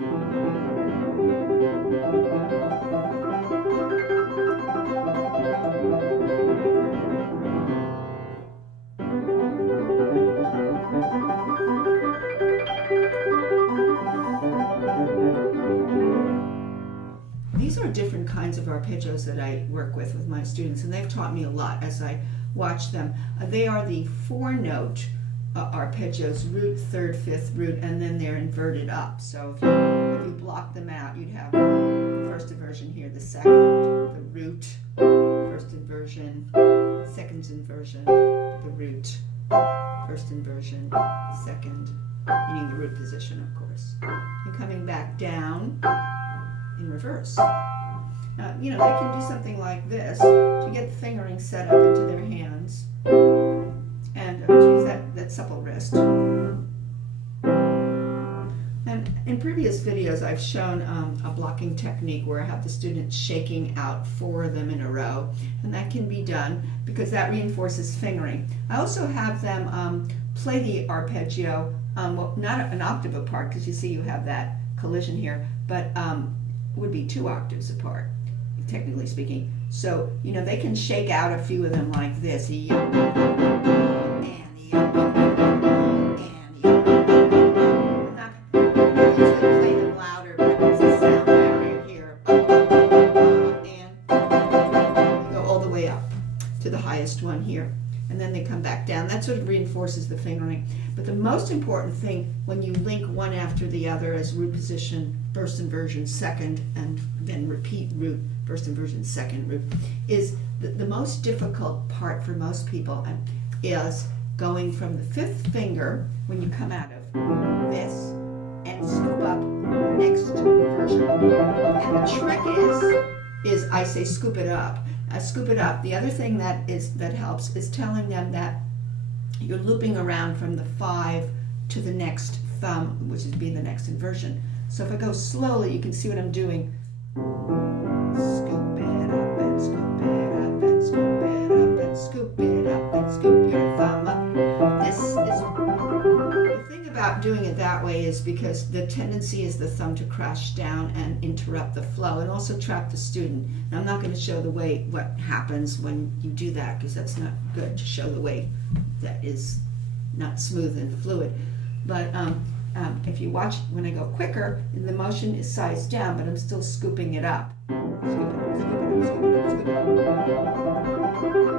These are different kinds of arpeggios that I work with my students, and they've taught me a lot as I watch them. They are the 4-note arpeggios, root, third, fifth, root, and then they're inverted up. So if you block them out, you'd have the first inversion here, the second, the root, first inversion, second inversion, the root, first inversion, second, meaning the root position, of course. And coming back down in reverse. Now, they can do something like this to get the fingering set up into their hands and to use that supple wrist. And in previous videos, I've shown a blocking technique where I have the students shaking out 4 of them in a row, and that can be done because that reinforces fingering. I also have them play the arpeggio, well, not an octave apart, because you see you have that collision here, but would be 2 octaves apart, technically speaking. So, they can shake out a few of them like this. And usually play them louder, but there's a sound barrier here. And go all the way up to the highest one here. And then they come back down. That sort of reinforces the fingering. But the most important thing when you link one after the other as root position, first inversion, second, and then repeat root, first inversion, second root, is the most difficult part for most people is going from the 5th finger when you come out of this and scoop up next inversion. And the trick is I say scoop it up. Scoop it up. The other thing that helps is telling them that you're looping around from the 5 to the next thumb, which is being the next inversion. So if I go slowly, you can see what I'm doing. Scoop it up and scoop it up and scoop it up and scoop it up and scoop your thumb up. This is the thing about doing it that way is because the tendency is the thumb to crash down and interrupt the flow and also trap the student. Now I'm not going to show the way what happens when you do that because that's not good to show the way that is not smooth and fluid. But if you watch when I go quicker, the motion is sized down, but I'm still scooping it up. Scoop it up, scoop it up, scoop it up, scoop it up.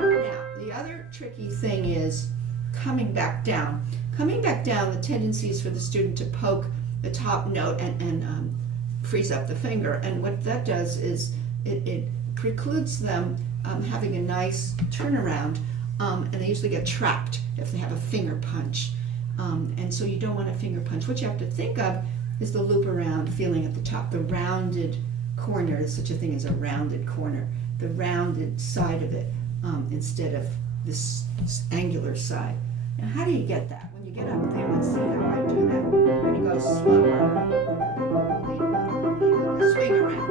Now, the other tricky thing is coming back down. Coming back down, the tendency is for the student to poke the top note and freeze up the finger. And what that does is it precludes them having a nice turnaround, and they usually get trapped if they have a finger punch. And so you don't want a finger punch. What you have to think of is the loop around feeling at the top, the rounded corner. There's such a thing as a rounded corner, the rounded side of it instead of this angular side. Now, how do you get that? When you get up there, let's see how I do that. We're going to go slower. Swing around.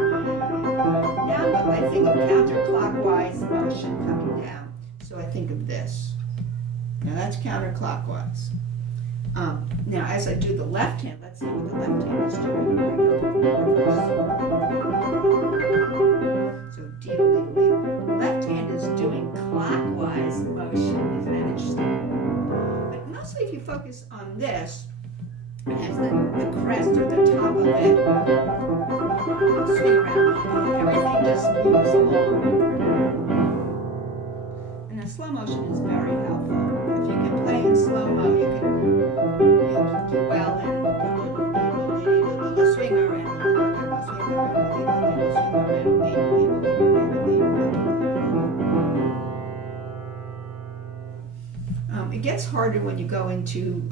Now I think of counterclockwise motion coming down. So I think of this. Now that's counterclockwise. Now as I do the left hand, let's see what the left hand is doing. So the left hand is doing clockwise motion. Isn't that interesting? But mostly if you focus on this, it has the crest or the top of it. Swing around. Everything just moves along. And the slow motion is very helpful. If you can play in slow-mo, you'll do well and swing around. It gets harder when you go into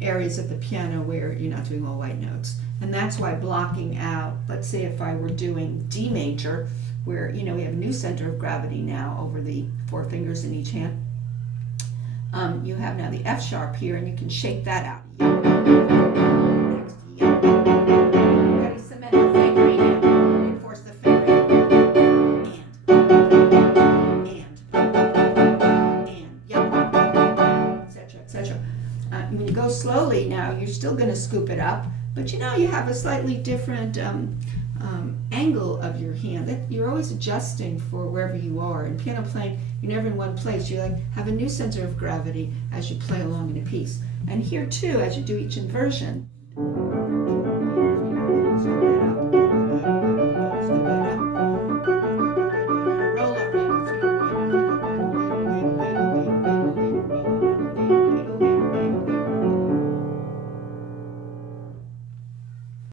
areas of the piano where you're not doing all white notes. And that's why blocking out, let's say if I were doing D major, where we have a new center of gravity now over the 4 fingers in each hand. You have now the F sharp here, and you can shake that out. Next, you got to cement the fingering and reinforce the fingering. And, etc., etc. When you go slowly now, you're still going to scoop it up, But you know, you have a slightly different angle of your hand. That you're always adjusting for wherever you are. In piano playing, you're never in one place. You like have a new center of gravity as you play along in a piece. And here too, as you do each inversion,